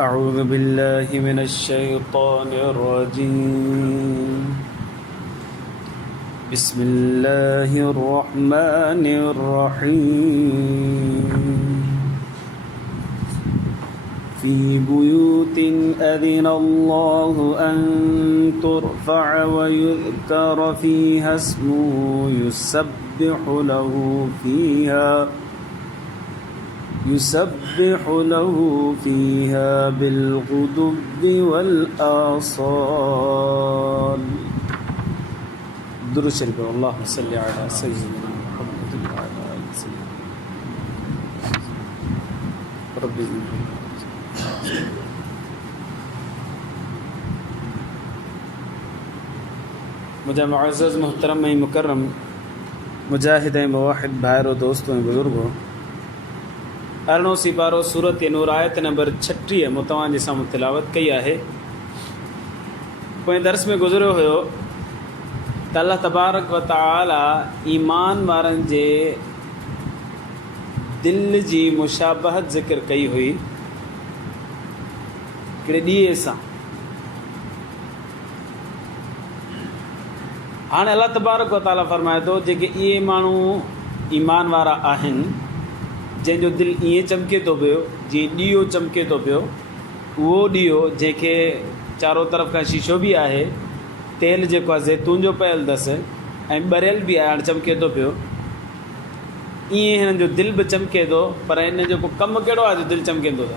أعوذ بالله من الشيطان الرجيم بسم الله الرحمن الرحيم في بيوت أذن الله أن ترفع ويذكر فيها اسمه يسبح له فيها بالغدو والآصال. درود شريف. اللهم صل على سيدنا محمد وعلى آل سيدنا ربي. मुझा मुअज़्ज़ज़ मुहतरम ऐं मुकर्रम मुजाहिद ऐं मुवाहिद भाइरो दोस्तों ऐं बुज़ुर्गो, 18 सिपारो सूरत नूर आयत नंबर 36 मूं तव्हांजे साम्हूं तिलावत कई आहे। पोइ दर्स में गुज़रियो हुयो त अल्लाह तबारक व तआला ईमान वारनि जे दिलि जी मुशाबहत ज़िक्र कई हुई हिकिड़े ॾींहं सां। हाणे अल्लाह तबारक व तआला फरमाए थो जेके इहे माण्हू ईमान वारा आहिनि, जंहिंजो दिलि ईअं चमके थो पियो जीअं ॾीओ चमके थो पियो, उहो ॾीओ जंहिंखे चारो तरफ़ खां शीशो बि आहे, तेल जेको आहे ज़ैतून जो पयल अथसि ऐं ॿरियल बि आहे, हाणे चमके थो पियो, ईअं हिननि जो दिलि बि चमके थो। पर हिन जो कमु कहिड़ो आहे जो दिलि चमकेंदो त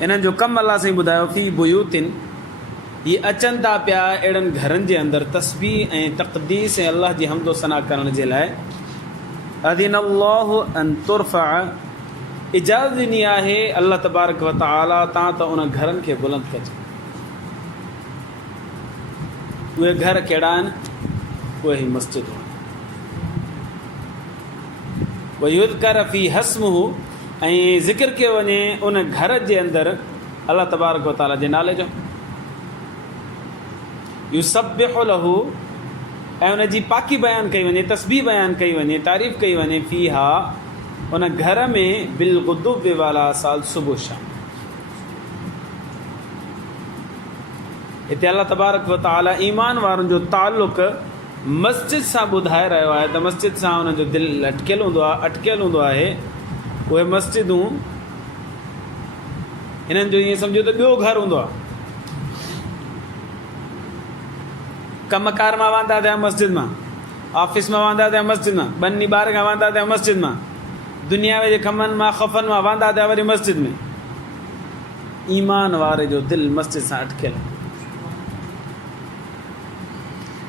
हिननि जो कमु अलाह साईं ॿुधायो फी बुयूतिन, हीअ अचनि था पिया अहिड़नि घरनि जे अंदरि तस्बीह ऐं तक़दीस ऐं अलाह जी हमदो सना करण जे लाइ। अदीन अल्लाहु अन तुरफ़ा, इजाज़त ॾिनी आहे अल्लाह तबारक व तआला तव्हां त उन घरनि खे बुलंद कजो। उहे घर कहिड़ा आहिनि? उहे ई मस्जिदूं आहिनि। वयुज़कर फी हस्मुहु, ऐं ज़िक्र कयो वञे उन घर जे अंदरि अल्लाह तबारक व तआला जे नाले जो। युसब्बिहु लहू, ऐं उन जी पाकी बयानु कई वञे, तस्बीह बयानु कई वञे, तारीफ़ कई वञे, फ़ीहा उन घर में बिलगुदुव्वि वाला साल, सुबुह शाम। हिते अल्लाह तबारक व तआला ईमान वारनि जो ताल्लुक़ मस्जिद सां ॿुधाए रहियो आहे त मस्जिद सां उन जो दिलि अटकियल हूंदो आहे। उहे मस्जिदूं हिननि जो ईअं सम्झो त ॿियो घरु हूंदो आहे। कमकार मां वांदा थिया मस्जिद मां, ऑफिस मां वांदा थिया मस्जिद मां, ॿनी ॿार खां वांदा थिया मस्जिद मां, दुनिया जे कमनि मां ख़फ़नि मां वांदा थिया वरी मस्जिद में। ईमान वारे जो दिलि मस्जिद सां अटकियल।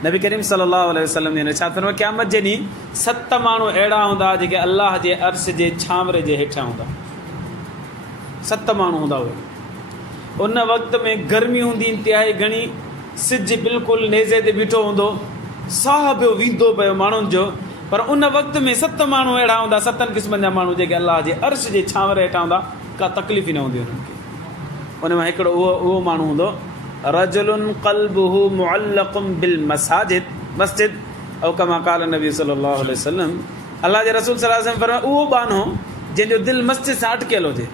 नबी करीम सल्लल्लाहु अलैहि वसल्लम ने छा फरमायो, क़यामत जे ॾींहुं 7 माण्हू अहिड़ा हूंदा जेके अल्लाह जे अर्श जे छांवरे जे हेठां हूंदा। 7 माण्हू हूंदा उहे। उन वक़्त में गर्मी हूंदी इंतिहाई घणी, सिज बिल्कुलु नेज़े ते बीठो हूंदो, साह पियो वींदो पियो माण्हुनि जो। पर उन वक़्त में 7 माण्हू अहिड़ा हूंदा, 7 क़िस्मनि जा माण्हू जेके अल्लाह जे अर्श जे छांवरे हेठां हूंदा, का तकलीफ़ ई न हूंदी हुननि खे। उन मां हिकिड़ो उहो माण्हू हूंदो, रजुलुन क़ल्बुहु मुअल्लक़ुन बिल मसाजिद, मस्जिद, औ कमा क़ाल नबी सल्लल्लाहु अलैहि वसल्लम, अल्लाह जे रसूल सल्लल्लाहु अलैहि वसल्लम फरमायो, उहो बानो जंहिंजो दिलि मस्जिद सां अटकियल हुजे,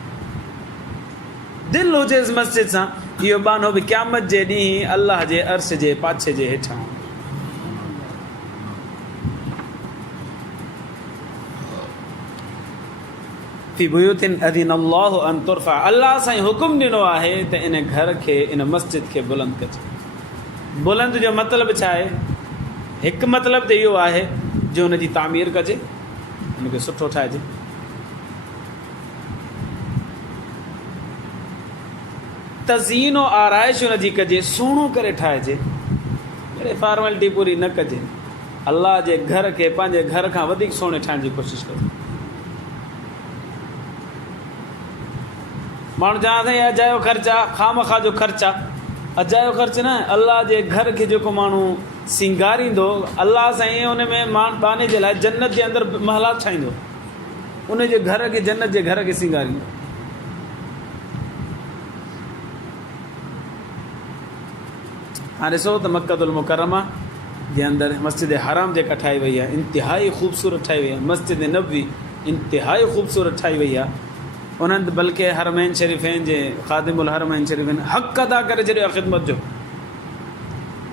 दिलि हुजेसि मस्जिद सां, इहो बानो बि क़यामत जे ॾींहुं अल्लाह जे अर्श जे पाछे जे हेठां। फी बुयूतिन अदीन अल्लाहु अन तुरफ़ा, अल्लाह साईं हुकुम ॾिनो आहे त इन घर खे, इन मस्जिद खे बुलंद कजे। बुलंद जो मतिलबु छा आहे? हिकु मतिलबु त इहो आहे जो हुनजी तामीर कजे, हुनखे सुठो ठाहिजे। तज़ीन और आराइश हुनजी कजे, सुहिणो करे ठाहिजे, अहिड़े फॉर्मेलिटी पूरी न कजे। अल्लाह जे घर खे पंहिंजे घर खां वधीक सुहिणे ठाहिण जी कोशिशि कजे। माण्हू चवंदा साईं अजायो ख़र्च आहे, खामखा जो ख़र्च आहे। अजायो ख़र्च न, अल्लाह जे घर खे जेको माण्हू सिंगारींदो, अल्लाह साईं उन में बाने जे लाइ जन्नत जे अंदरि महलात ठाहींदो, उन जे घर खे, जन्नत जे घर खे सिंगारींदो। हाणे ॾिसो त मक्कतुल मुकरमा जे अंदरि मस्जिद हराम जेका ठाही वई आहे, इंतिहाई ख़ूबसूरत ठाही वई आहे। मस्जिद नबवी इंतिहाई ख़ूबसूरत ठाही वई आहे। उन्हनि बल्कि हरमैन शरीफ़ैन जे ख़ादिमुल हरमैन शरीफ़ैन हक़ अदा करे छॾियो आहे ख़िदमत जो।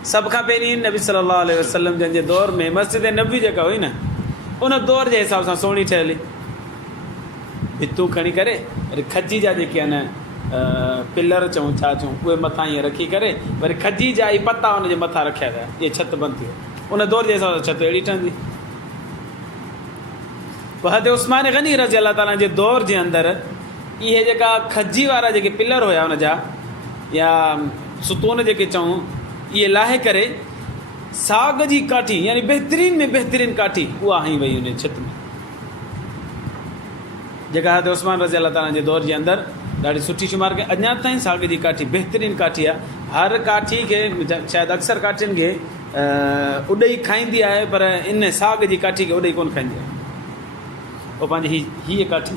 सभ खां पहिरीं नबी सल्लल्लाहु अलैहि वसल्लम जंहिंजे दौर में मस्जिद नबी जेका हुई न, उन दौर जे हिसाब सां सोणी ठहियलु भितूं खणी करे वरी खजी जा जेके आहिनि पिलर चऊं छा चऊं उहे मथां ईअं रखी करे वरी खजी जा ई पता हुनजे मथां रखिया विया, इहे छित बंदि थी वियो। उन दौर जे हिसाब सां छित अहिड़ी ठहंदी। पोइ हद उस्मान गनी रज़ी अलाह ताला जे दौर जे अंदरि इहे जेका खजी वारा जेके पिलर हुया हुनजा या सुतून जेके चऊं, इहे लाहे करे साग जी काठी यानी बहितरीन में बहितरीन काठी उहा हई वई उन छित में, जेका हद उस्मान रज़ी अलाह ताला जे दौर जे अंदरि ॾाढी सुठी शुमार कई। अञा ताईं साग जी काठी बहितरीन काठी आहे। हर काठी खे शायदि अक्सर काठियुनि खे उॾई खाईंदी आहे, पर इन साग जी काठी खे उॾई कोन खाईंदी आहे। पोइ पंहिंजी हीअ काठी,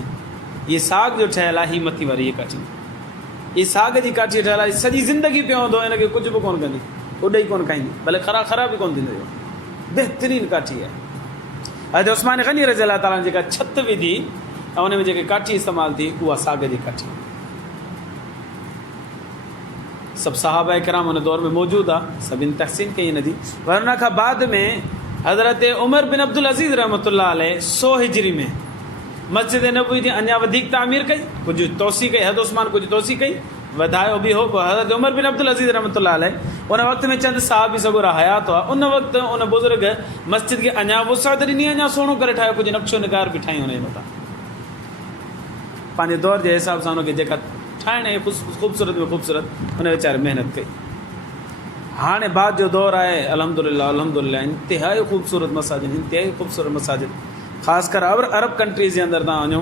हीअ साग जो ठहियलु आहे, हीअ मथी वारी हीअ काठी, हीअ साग जी काठी ठहियलु आहे। सॼी ज़िंदगी पियो हूंदो हिनखे कुझु बि कोन कंदी, उॾई कोन खाईंदी, भले ख़राब बि कोन थींदो, बहितरीन काठी आहे। हज़रत उस्मान गनी रज़ी अलाह ताला जेका छत विधी ऐं उन में जेके काठी इस्तेमालु थी उहा साग जी काठी। सभु सहाबा किराम हुन दौर में मौजूदु आहे, सभिनी तहसीन कई हिन जी। पर हुन खां बाद में हज़रत उमर बिन अब्दुल अज़ीज़ रहमतुल्लाह अलैह 100 हिजरी में मस्जिद नबवी जी अञा वधीक तामीर कई, कुझु तोसी कई, हज़रत उस्मान कुझु तोसी कई, वधायो बि हो। हज़रत उमर बिन अब्दुल अज़ीज़ रहमतुल्लाह अलैह उन वक़्त में चंद साहब बि सगुरा हयात हुआ। उन वक़्तु उन बुज़ुर्ग मस्जिद खे अञा वुसात ॾिनी, अञा सुहिणो करे ठाहियो, कुझु नक्शो निगार बि ठाहियूं हुनजे मथां पंहिंजे दौर जे हिसाब सां हुनखे जेका ठाहिण ऐं ख़ूबसूरत में ख़ूबसूरत हुन वीचारे महिनत कई। हाणे बाद जो दौरु आहे अल्हम्दुलिल्लाह अल्हम्दुलिल्लाह, इंतिहाई ख़ूबसूरत मसाजिद, इंतिहाई ख़ूबसूरत मसाजिद, ख़ासि कर अरब कंट्रीज़ जे अंदरि तव्हां वञो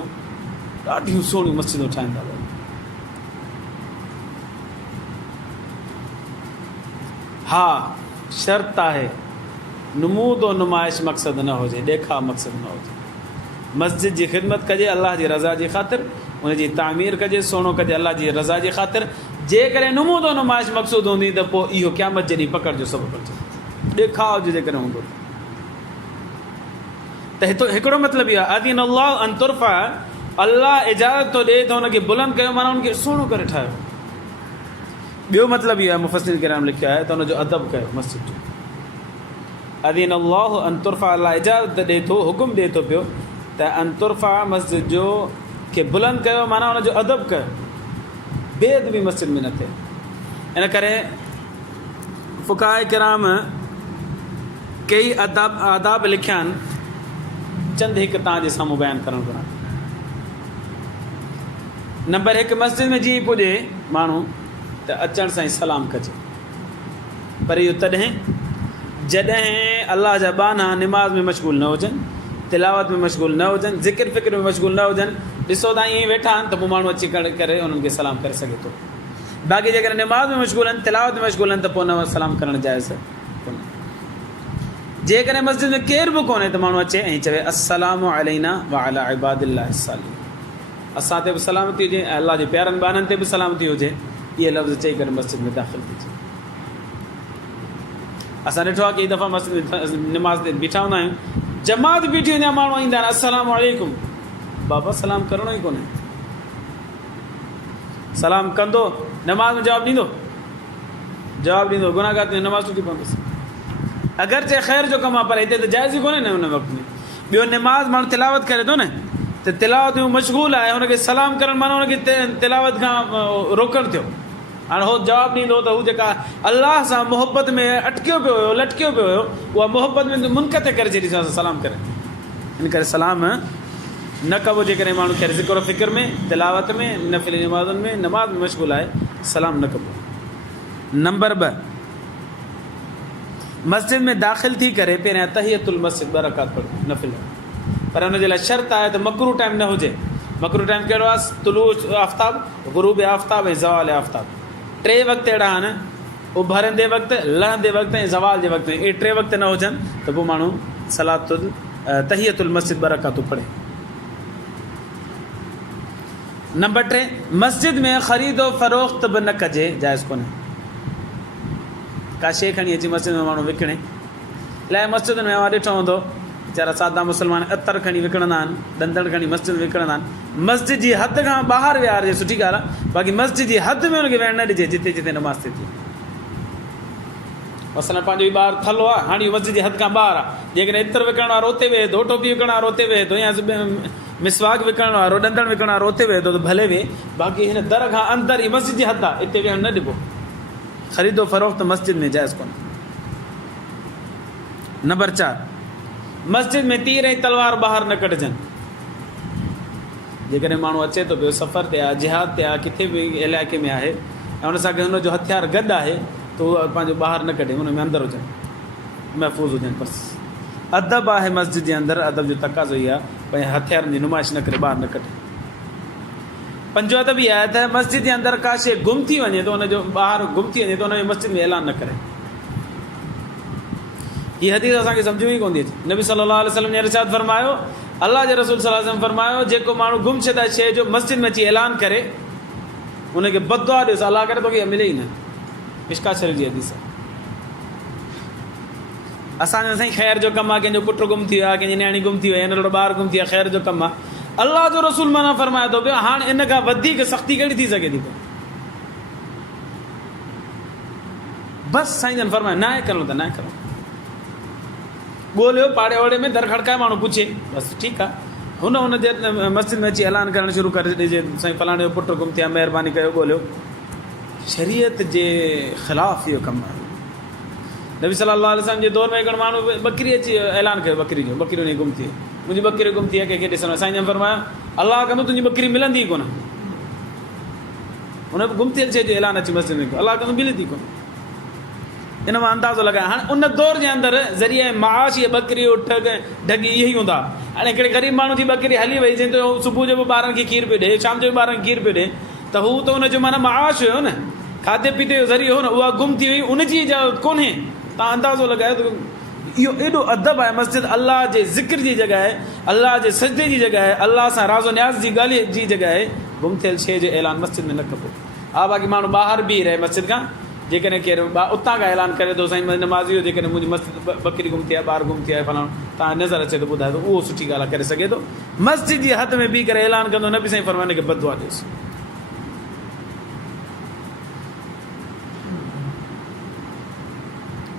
ॾाढियूं सुहिणियूं मस्जिदूं ठाहिनि था। हा, शर्त आहे नमूद और नुमाइश मक़सदु न हुजे, ॾेखा मक़सदु न हुजे। मस्जिद जी ख़िदमत कजे अलाह जी रज़ा जी ख़ातिर, उनजी तामीर कजे, सुहिणो कजे अलाह जी रज़ा जी ख़ातिर। जेकॾहिं नमूद और नुमाइश मक़सूदु हूंदी त पोइ इहो क़यामत जे ॾींहुं पकड़ जो सबबु बणिजे। ॾेखाव जो जेकॾहिं हूंदो त हिकिड़ो मतिलबु इहो आहे अदीन अल्लाह अन तुरफ़ा, अल्लाह इजाज़त थो ॾिए त हुनखे बुलंद कयो, माना हुनखे सुहिणो करे ठाहियो। ॿियो मतिलबु इहो आहे, मुफ़स्सिरीन किराम लिखियो आहे त हुनजो अदब कयो मस्जिद जो। अदीन अल्लाह अन तुरफ़ा, अल्लाह इजाज़त ॾिए थो, हुकुम ॾिए थो पियो त अन तुरफ़ा मस्जिद जो खे बुलंद कयो, माना हुनजो अदब कयो, बेअदबी मस्जिद में न थिए। इन करे फ़ुक़हा किराम कई आदाब लिखिया आहिनि, चंद हिकु तव्हांजे साम्हूं बयानु करणु घुरां। नंबर 1, मस्जिद में जीअं पुॼे माण्हू त अचण सां ई सलाम कजे, पर इहो तॾहिं जॾहिं अलाह जा बाना निमाज़ में मशगूल न हुजनि, तिलावत में मशगूल न हुजनि, ज़िक्र फ़िक्र में मशगूल न हुजनि। ॾिसो तव्हां ईअं वेठा आहिनि त पोइ माण्हू अची करे उन्हनि खे सलाम करे सघे थो। बाक़ी जेकॾहिं निमाज़ में मशगूल आहिनि, तिलावत में मशगूल आहिनि, त पोइ न सलाम करणु जाइज़ कोन्हे। जेकॾहिं मस्जिद में केर बि कोन्हे त माण्हू अचे ऐं चवे अस्सलामु अलैना व अला इबादिल्लाहि सालिहीन, असां ते बि सलामती हुजे ऐं अलाह जे प्यारनि बाननि ते बि सलामती हुजे, इहे लफ़्ज़ चई करे मस्जिद में दाख़िल थिए। असां ॾिठो आहे कई दफ़ा मस्जिद में निमाज़ ते बीठा हूंदा आहियूं, जमात बीठी हूंदी आहे, माण्हू ईंदा आहिनि अस्सलामु अलैकुम, बाबा सलाम करिणो ई कोन्हे। सलाम कंदो, नमाज़ में जवाबु ॾींदो, गुनाहगार ते नमाज़ टुटी पवंदुसि। अगरि चए ख़ैर जो कमु आहे, पर हिते त जाइज़ ई कोन्हे न हुन वक़्त में। ॿियो निमाज़ माण्हू तिलावत करे थो न, त तिलावत में मशगूल आहे, हुनखे सलाम करणु माना हुनखे तिलावत खां रोकणु थियो। हाणे उहो जवाबु ॾींदो त हू जेका अलाह सां मुहबत में अटकियो पियो हुयो, लटकियो पियो हुयो, उहा मुहबत में मुनक़ते करे छॾी सलाम करे। इन करे सलाम न कबो जेकॾहिं माण्हू खे ज़िक्र फ़िक्र में, तिलावत में, नफ़िल नमाज़ुनि में, नमाज़ में मशगूल आहे, सलाम न कबो। नंबर 2, मस्जिद में दाख़िल थी करे पहिरियां तहियतुल मस्जिद 2 रकात पढ़ो नफ़िल, पर हुनजे लाइ शर्त आहे त मकरू टाइम न हुजे। मकरू टाइम कहिड़ो आहे? तुलू आफ्ताब, गुरूब आफ्ताब ऐं ज़वाल आफ्ताब। 3 वक़्त अहिड़ा आहिनि, उभरंदे वक़्तु, लहंदे वक़्तु ऐं ज़वाल जे वक़्त में। इहे 3 वक़्त न हुजनि त पोइ माण्हू तहियतुल मस्जिद 2 रकातूं पढ़े। नंबर 3, मस्जिद में ख़रीदो फ़रोख्त बि न कजे, जाइज़ कोन्हे। का शइ खणी अची मस्जिद में माण्हू विकिणे। इलाही मस्जिदुनि में मां ॾिठो हूंदो वीचारा सादा मुस्लमान अतर खणी विकिणंदा आहिनि, ॾंदड़ खणी मस्जिद में विकिणंदा आहिनि। मस्जिद जी हद खां ॿाहिरि विहारिजे सुठी ॻाल्हि आहे, बाक़ी मस्जिद जी हद में हुनखे विहणु न ॾिजे जिते जिते नमाज़ थिए थी। मसइला पंहिंजो ई ॿाहिरि थलो आहे, हाणे इहो मस्जिद जी हद खां ॿाहिरि आहे। जेकॾहिं इतर विकिणण वारो उते वेहे थो, टोपी विकिणण वारो उते वेहे थो, या मिसवाक विकिणण वारो, ॾंदड़ विकिणण वारो उते वेहे थो त भले वेहे, बाक़ी हिन दर खां अंदरि ई मस्जिद जी हद आहे, हिते विहणु न ॾिबो। ख़रीदो फ़रोख़्त मस्जिद में जाइज़ कोन्हे। नंबर 4, मस्जिद में तीर ऐं तलवार ॿाहिरि न कढजनि। जेकॾहिं माण्हू अचे थो पियो सफ़र ते आहे, जिहाद ते आहे, किथे बि इलाइक़े में आहे ऐं हुन सां गॾु हुनजो हथियार गॾु आहे त उहो पंहिंजो ॿाहिरि न कढे, हुन में अंदरि हुजनि, महफ़ूज़ हुजनि। बसि अदब आहे मस्जिद जे अंदरि, अदब जो तक़ाज़ो ई आहे भई हथियारनि जी नुमाइश न करे ॿाहिरि न कढे। पंजो अदब इहा आहे त मस्जिद जे अंदरि का शइ गुम थी वञे त हुनजो ॿाहिरि गुम थी वञे त हुनजो मस्जिद में ऐलान न करे। हीअ हदीस असांखे सम्झ में ई कोन थी अचे। नबी सल्लल्लाहु अलैहि वसल्लम ने इरशाद फरमायो, अलाह जे रसूल सल्लल्लाहु अलैहि वसल्लम फरमायो, जेको माण्हू गुमशुदा शइ जो मस्जिद में अची ऐलान करे उनखे बददुआ ॾियोसि, अलाह करे तोखे मिले ई न। मिशकात शरीफ़ जी हदीस आहे। असांजो साईं ख़ैर जो कमु आहे, कंहिंजो पुटु गुम थी वियो आहे, कंहिंजी नियाणी गुम थी वई आहे, नंढड़ो ॿारु गुम थी वियो आहे, ख़ैर जो कमु आहे। अलाह जो रसूल माना फरमाए थो पियो, हाणे इन खां वधीक सख़्ती कहिड़ी थी सघे थी? बसि साईं जन फरमाए न आहे करिणो त न आहे करिणो। ॻोल्हियो पाड़े ओड़े में, दर खड़काए, माण्हू पुछे, बसि ठीकु आहे। हुनजे मस्जिद में अची ऐलान करणु शुरू करे ॾिजे, साईं फलाणे जो पुटु गुम थी आहे, महिरबानी कयो ॻोल्हियो। शरीयत जे ख़िलाफ़ु इहो कमु आहे। नबी सल्लल्लाहु अलैहि वसल्लम जे दौर में हिकिड़ो माण्हू बकरी अची ऐलान कयो, बकरी जो, बकरी हुनजी गुम थी वई, मुंहिंजी बकरी गुम थी आहे, कंहिंखे ॾिसणो। साईं जन फरमायो, अलाह कंदो तुंहिंजी बकरी मिलंदी कोन। हुन गुम थियल शइ जो ऐलान अची मस्जिद में कयो, अलाह कंदो मिलंदी कोन। इन मां अंदाज़ो लॻाए। हाणे उन दौर जे अंदरि ज़रिए माश इहे बकरियूं ढगी इहे ई हूंदा। हाणे हिकिड़े ग़रीब माण्हू जी बकरी हली वई, जंहिं त सुबुह जो बि ॿारनि खे खीर पियो ॾे, शाम जो बि ॿारनि खे खीर पियो ॾे, त हू त हुनजो माना माश हुयो न, खाधे पीते जो ज़रियो हो न, उहा गुम थी वई, उनजी इजाज़त कोन्हे। तव्हां अंदाज़ो लॻायो त इहो एॾो अदब आहे। मस्जिद अलाह जे ज़िक्र जी जॻह आहे, अलाह जे सजदे जी जॻह आहे, अलाह सां राज़ो न्याज़ जी ॻाल्हि जी जॻह आहे। गुम थियल शइ जो ऐलान मस्जिद में न कबो। हा, बाक़ी माण्हू ॿाहिरि बीह रहे मस्जिद खां, जेकॾहिं केरु उतां खां ऐलान करे थो, साईं नमाज़ी हो, जेकॾहिं मुंहिंजी मस्जिद बकरी गुम थी आहे, ॿार गुम थी आहे, फलाणो, तव्हां नज़र अचे थो ॿुधाए थो, उहो सुठी ॻाल्हि आहे, करे सघे थो। मस्जिद जी हद में बीह करे ऐलान कंदो, न बि साईं फरमाने खे बददुआ ॾियोसि।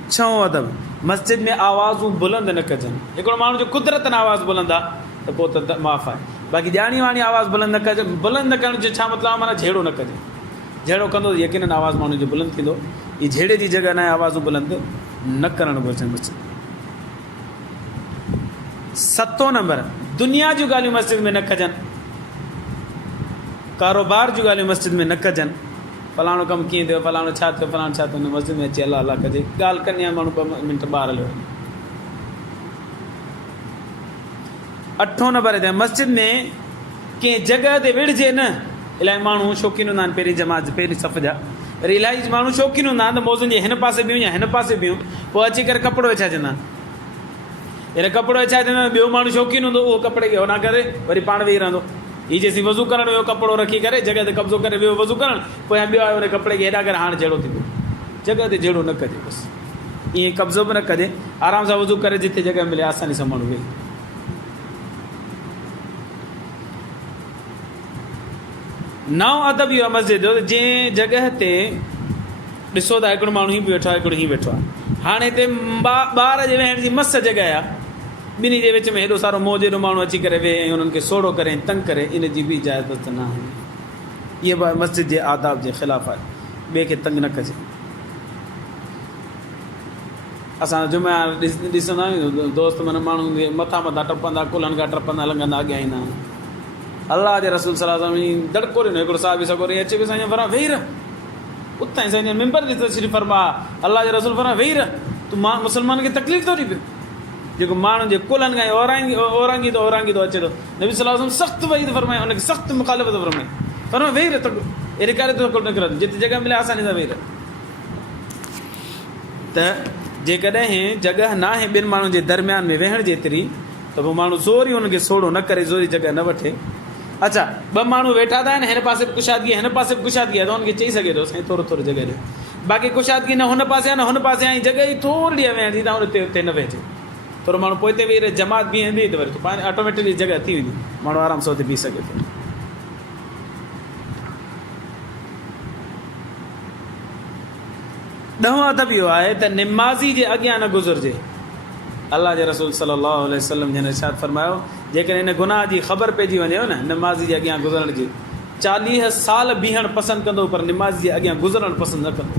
छहों अदब, मस्जिद में आवाज़ूं बुलंद न कजनि। हिकिड़ो माण्हू जो कुदरतन आवाज़ बुलंद आहे त पोइ त माफ़ु आहे, बाक़ी ॼाणी वाणी आवाज़ बुलंद न कजे। बुलंद न करण जो छा मतिलबु आहे? माना झेड़ो न कजे। झेड़ो कंदो त यकीनन आवाज़ माण्हू जो बुलंद थींदो। हीअ झेड़े जी जॻह न आहे, आवाज़ूं बुलंद न करणु घुरिजनि मस्जिद। 7 नंबर, दुनिया जूं ॻाल्हियूं मस्जिद में न कजनि, कारोबार जूं ॻाल्हियूं मस्जिद में न कजनि। फलाणो कमु कीअं थियो, फलाणो छा थियो, फलाणो छा थियो, मस्जिद में अची अलाह अलाह कजे, ॻाल्हि करणी आहे, माण्हू 2 मिंट ॿाहिरि हलियो। 8 नंबर ते मस्जिद में कंहिं जॻह ते विढ़जे न। इलाही माण्हू शौक़ीन हूंदा आहिनि, पहिरीं जमात पहिरीं सफ़ जा, वरी इलाही माण्हू शौक़ीन हूंदा आहिनि त मौज़ुनि जे हिन पासे बिहूं या हिन पासे बिहूं, पोइ अची करे कपिड़ो विछाइजंदा आहिनि। हेॾे कपिड़ो विछाइजंदा, ॿियो माण्हू शौक़ीन हूंदो, उहो कपिड़े खे होना करे वरी पाण वेही रहंदो। हीअ जेसीं वज़ू करणु वियो, कपिड़ो रखी करे जॻह ते कब्ज़ो करे वियो वज़ू करणु, पोइ ॿियो आयो हुन कपिड़े खे हेॾा करे हाणे जहिड़ो थी पियो। जॻह ते जहिड़ो न कजे, बसि ईअं कब्ज़ो बि न कजे, आराम सां वज़ू करे जिथे जॻह मिले आसानी सां माण्हू वेही। 9 अदब इहो आहे मस्जिद जो, जंहिं जॻह ते ॾिसो त हिकिड़ो माण्हू हीअं बि वेठो आहे, हिकिड़ो हीअं वेठो आहे। हाणे हिते ॿार जे वेहण जी मस्त जॻह आहे, ॿिन्ही जे विच में हेॾो सारो मौज हेॾो माण्हू अची करे वेहे ऐं हुननि खे सोड़ो करे तंग करे, इन जी बि इजाज़त न आहे। इहे बि मस्जिद जे आदाब जे ख़िलाफ़ु आहे, ॿिए खे तंग न कजे। असां जुमे ॾिसंदा आहियूं दोस्त माना माण्हू मथां मथां टपंदा, कुल्हनि खां टपंदा, लंघंदा, अॻियां ईंदा आहिनि। अलाह जे रसूल सल्लल्लाहु अलैहि वसल्लम दड़को ॾिनो, हिकिड़ो साहिबी सॻो रही अचे पियो, साईं फरमा वेही रह, उतां ई साईं मिंबर ते तशरीफ़ फरमा, अलाह जे रसूल फरमा वेही रह, तूं मां मुस्लमान खे तकलीफ़ थो ॾिए पियो, जेको माण्हुनि जे कुलनि खां ओरांगी थो अचे थो। नबी सल्लल्लाहु अलैहि वसल्लम सख़्तु वईद फरमाए, हुनखे सख़्तु मुखालिफ़त फरमाए, फरमा वेही रह, अहिड़े करे तो निकिरंदो, जिते जॻह मिले आसानी सां वेही रह। त जेकॾहिं जॻह न आहे ॿिनि माण्हुनि जे दरमियान में वेहण जेतिरी, त पोइ माण्हू ज़ोरी हुनखे सोड़ो न करे, ज़ोरी जॻह न वठे। अच्छा, 2 माण्हू वेठा था आहिनि, हिन पासे बि कुशादगी आहे, हिन पासे बि कुशादगी आहे, त हुनखे चई सघे थो साईं थोरो थोरो जॻह ॾियो। बाक़ी कुशादगी न हुन पासे आहे न हुन पासे आहे, जॻह ई थोरी आहे वेहण जी, तव्हां उते न वेहिजे, थोरो माण्हू पोइ ते वेही रहे, जमात बीहंदी त वरी पाण ऑटोमेटिकली जॻह थी वेंदी, माण्हू आराम सां हुते बीह सघे थो। ॾहों अदब इहो आहे त निमाज़ी जे अॻियां न गुज़रिजे। अलाह जे रसूल सल्लल्लाहु अलैहि वसल्लम जिन इरशाद फरमायो, जेकॾहिं हिन गुनाह जी ख़बर पइजी वञेव न निमाज़ी जे अॻियां गुज़रण जी, 40 साल बीहणु पसंदि कंदो पर निमाज़ी जे अॻियां गुज़रणु पसंदि न कंदो।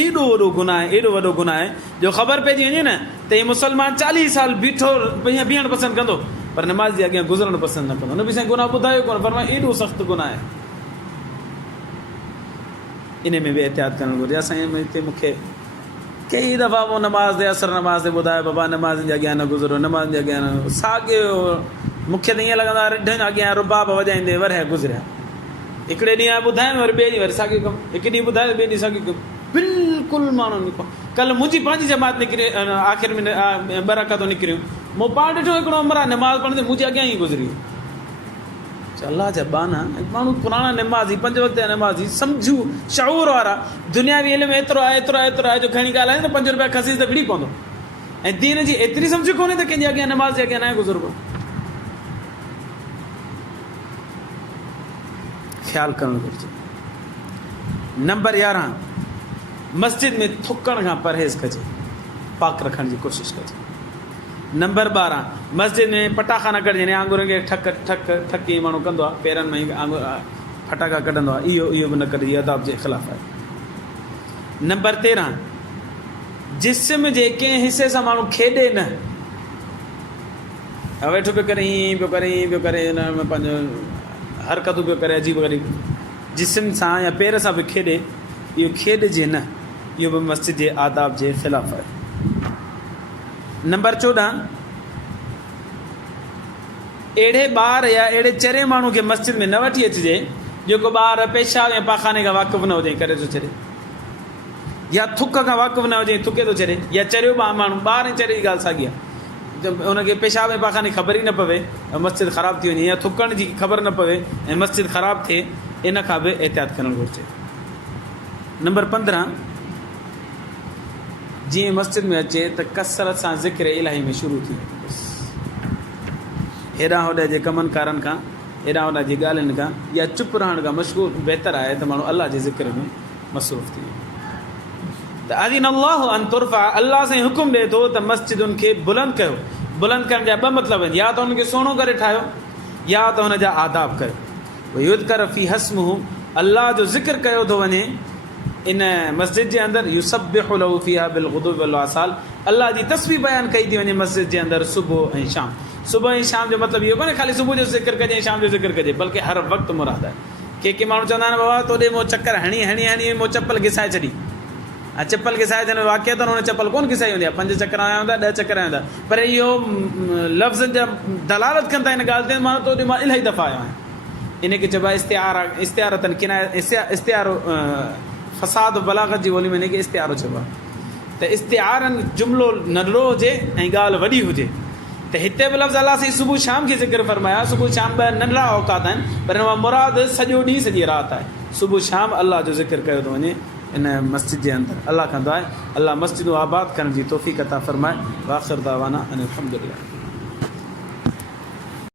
एॾो वॾो गुनाह आहे, एॾो वॾो गुनाह आहे जो ख़बर पइजी वञे न त हीउ मुस्लमान 40 साल बीठो बीहणु पसंदि कंदो पर निमाज़ जे अॻियां गुज़रणु पसंदि न कंदो। नबी साईं गुनाह ॿुधायो कोन, पर एॾो सख़्तु गुनाह आहे। इन में बि एहतियात करणु घुरिजे। असांजे हिते मूंखे कई दफ़ा पोइ नमाज़ ते असर नमाज़ ते ॿुधायो, बाबा नमाज़ जे अॻियां न गुज़रो, नमाज़ जे अॻियां न, साॻियो मूंखे त ईअं लॻंदो आहे रिढनि अॻियां रुबाब वॼाईंदे वरिया गुज़रिया। हिकिड़े ॾींहुं ॿुधायो वरी ॿिए ॾींहुं वरी साॻियो कमु, हिकु ॾींहुं ॿुधायो ॿिए ॾींहुं साॻियो कमु, बिल्कुलु माण्हू निकिरो। कल्ह मुंहिंजी पंहिंजी जमात निकिरी, आख़िर में ॿ रकातूं निकिरियूं, मूं पाण ॾिठो हिकिड़ो उमिरि नमाज़ पढ़ंदे मुंहिंजे अॻियां ई गुज़री। अलाह जा बाना माण्हू पुराणा निमाज़ी 5 वक़्त जा निमाज़ी सम्झू शऊर वारा, दुनियावी इल्मु एतिरो आहे एतिरो एतिरो आहे जो खणी ॻाल्हाए त 5 रुपया खसीस त विड़ी पवंदो, ऐं दीन जी एतिरी सम्झ कोन्हे त कंहिंजे अॻियां निमाज़ जे अॻियां न आहे गुज़रबो। ख़्यालु करणु घुरिजे। नंबर 11, मस्जिद में थुकण खां परहेज़ कजे, पाक रखण जी कोशिशि कजे। नंबर 12, मस्जिद में पटाखा न कढिजे, आंगुरनि खे ठक ठक ठकी माण्हू कंदो आहे, पेरनि में फटाका कढंदो आहे, इहो बि न कढिजे, अदाब जे ख़िलाफ़ आहे। नंबर 13, जिस्म जे कंहिं हिसे सां माण्हू खेॾे न, वेठो पियो करे हीअं पियो करे हीअं पियो करे, हिन में पंहिंजो हरकतूं पियो करे अजीब ग़रीब, जिस्म सां या पेर सां बि खेॾे, इहो खेॾिजे न, इहो बि मस्जिद जे आदाब जे ख़िलाफ़ आहे। नंबर 14, अहिड़े ॿार या अहिड़े चरे माण्हू खे मस्जिद में न वठी अचिजे जेको ॿार पेशाब या पाखाने खां वाक़ुफ़ु न हुजे, करे थो छॾे, या थुक खां वाक़ुफ़ु न हुजे, थुके थो छॾे, या चरियो माण्हू, ॿार ऐं चरे जी ॻाल्हि साॻी आहे, हुनखे पेशाब ऐं पाखाने ख़बर ई न पवे मस्जिद ख़राबु थी वञे, या थुकण जी ख़बर न पवे ऐं मस्जिद ख़राबु थिए, इन खां बि एहतियात करणु घुरिजे। नंबर 15, जीअं मस्जिद में अचे त कसरत सां ज़िक्र इलाही में शुरू थी वञे, हेॾां होॾे जे कमनि कारनि खां, हेॾां होॾां जी ॻाल्हियुनि खां, या चुप रहण खां मशगूल बहितर आहे त माण्हू अलाह जे ज़िक्र में मसरूफ़ थी वञे। त अज़ीन अल्लाहु अन तुरफ़ा, अलाह साईं हुकुम ॾिए थो त मस्जिदुनि खे बुलंद कयो। बुलंद करण जा 2 मतिलब आहिनि, या त हुनखे सुहिणो करे ठाहियो, या त हुन जा आदाब कयो। युज़कर फी हस्मुहु, अलाह जो ज़िक्र कयो थो वञे इन मस्जिद जे अंदरि, युसब्बिहु लहू फीहा बिलग़ुदुव्वि वल आसाल, अलाह जी तस्बीह बयानु कई थी वञे मस्जिद जे अंदरि सुबुह ऐं शाम। सुबुह ऐं शाम जो मतिलबु इहो कोन्हे ख़ाली सुबुह जो ज़िक्र कजे ऐं शाम जो ज़िक्र कजे, बल्कि हर वक़्तु मुराद आहे। के माण्हू चवंदा आहिनि बाबा तोॾे मूं चकर हणी हणी हणी मूं चपल घिसाए छॾी, ऐं चपल घिसाए छॾण वाक़िया त हुन चपल कोन घिसाई हूंदी आहे, 5 चकर आया हूंदा, 10 चकर आया हूंदा, पर इहो लफ़्ज़नि जा दलालत कनि था इन ॻाल्हि ते, माण्हू तोॾे मां इलाही दफ़ा आयो आहियां। इनखे चइबो आहे इस्तिआरतन किनाया, इस्तिआरो फ़साद बलागत जी ॿोली में हिनखे इस्तिआरो चइबो आहे। त इस्तिआरनि जुमिलो नंढड़ो हुजे ऐं ॻाल्हि वॾी हुजे, त हिते बि लफ़्ज़ अलाह साईं सुबुह शाम खे ज़िक्र फरमाया। सुबुह शाम 2 नंढड़ा औक़ात आहिनि, पर हिन मां मुराद सॼो ॾींहुं सॼी राति आहे। सुबुह शाम अलाह जो ज़िक्र कयो थो वञे इन मस्जिद जे अंदरि। अलाह खां दुआ आहे अलाह मस्जिदूं आबाद करण जी तौफ़ीक़ अता फ़रमाए। वाख़िर दावाना अनिल हम्दुलिल्लाह।